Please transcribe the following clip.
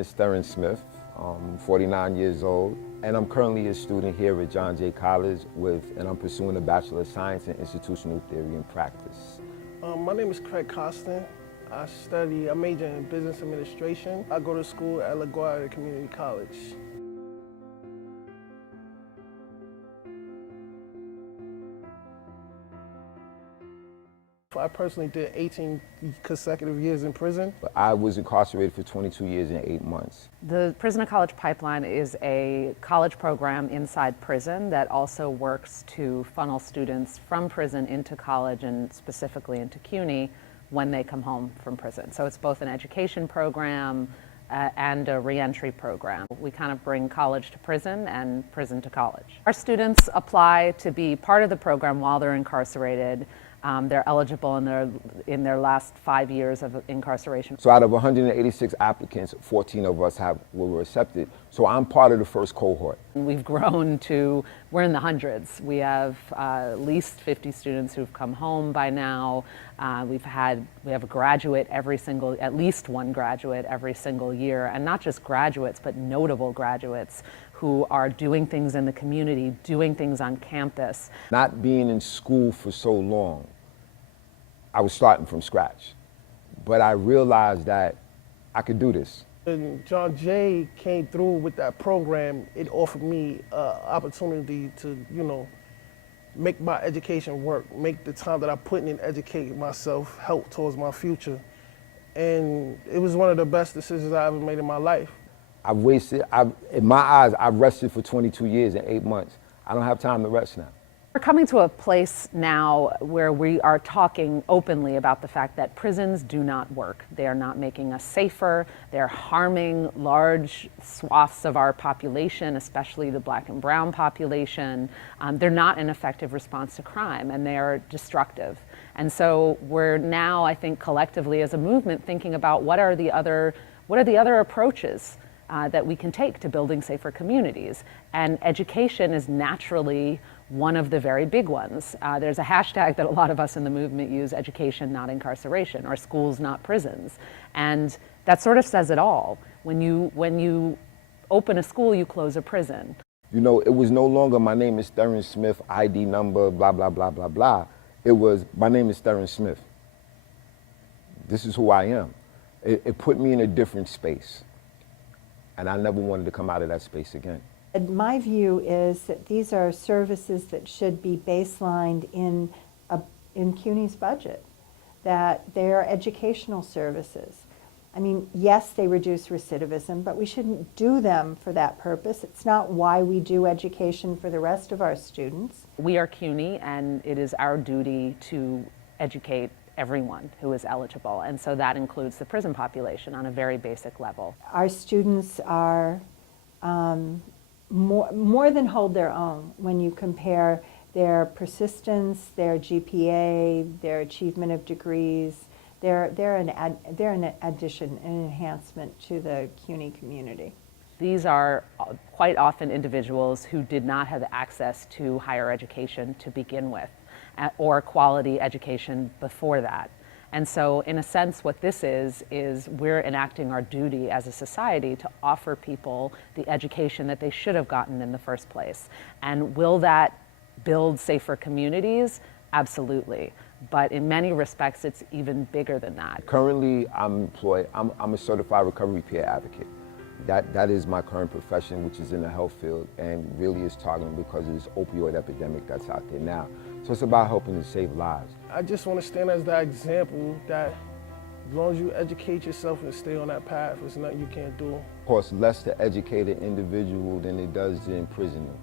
name is Theron Smith. I'm 49 years old, and I'm currently a student here at John Jay College and I'm pursuing a Bachelor of Science in Institutional Theory and Practice. My name is Craig Costin. I major in business administration. I go to school at LaGuardia Community College. I personally did 18 consecutive years in prison. I was incarcerated for 22 years and 8 months. The Prison to College Pipeline is a college program inside prison that also works to funnel students from prison into college and specifically into CUNY when they come home from prison. So it's both an education program and a reentry program. We kind of bring college to prison and prison to college. Our students apply to be part of the program while they're incarcerated. They're eligible in their last 5 years of incarceration. So out of 186 applicants, 14 of us were accepted. So I'm part of the first cohort. We've grown to, we're in the hundreds. We have at least 50 students who've come home by now. We have a graduate at least one graduate every single year, and not just graduates, but notable graduates who are doing things in the community, doing things on campus. Not being in school for so long, I was starting from scratch. But I realized that I could do this. When John Jay came through with that program, it offered me an opportunity to, make my education work, make the time that I put in educating myself help towards my future. And it was one of the best decisions I ever made in my life. In my eyes, I've rested for 22 years and 8 months. I don't have time to rest now. We're coming to a place now where we are talking openly about the fact that prisons do not work. They are not making us safer. They're harming large swaths of our population, especially the Black and brown population. They're not an effective response to crime, and they are destructive. And so we're now, I think, collectively as a movement thinking about what are the other approaches that we can take to building safer communities. And education is naturally one of the very big ones. There's a hashtag that a lot of us in the movement use, education, not incarceration, or schools, not prisons. And that sort of says it all. When you open a school, you close a prison. It was no longer my name is Theron Smith, ID number, blah, blah, blah, blah, blah. It was my name is Theron Smith. This is who I am. It put me in a different space. And I never wanted to come out of that space again. And my view is that these are services that should be baselined in CUNY's budget, that they're educational services. I mean, yes, they reduce recidivism, but we shouldn't do them for that purpose. It's not why we do education for the rest of our students. We are CUNY, and it is our duty to educate everyone who is eligible, and so that includes the prison population on a very basic level. Our students are more than hold their own when you compare their persistence, their GPA, their achievement of degrees. They're an addition, an enhancement to the CUNY community. These are quite often individuals who did not have access to higher education to begin with, or quality education before that. And so in a sense what this is we're enacting our duty as a society to offer people the education that they should have gotten in the first place. And will that build safer communities? Absolutely. But in many respects it's even bigger than that. Currently I'm employed, I'm a certified recovery peer advocate. That is my current profession, which is in the health field, and really is targeted because of this opioid epidemic that's out there now. So it's about helping to save lives. I just want to stand as that example that as long as you educate yourself and stay on that path, there's nothing you can't do. Of course, less to educate an individual than it does to imprison them.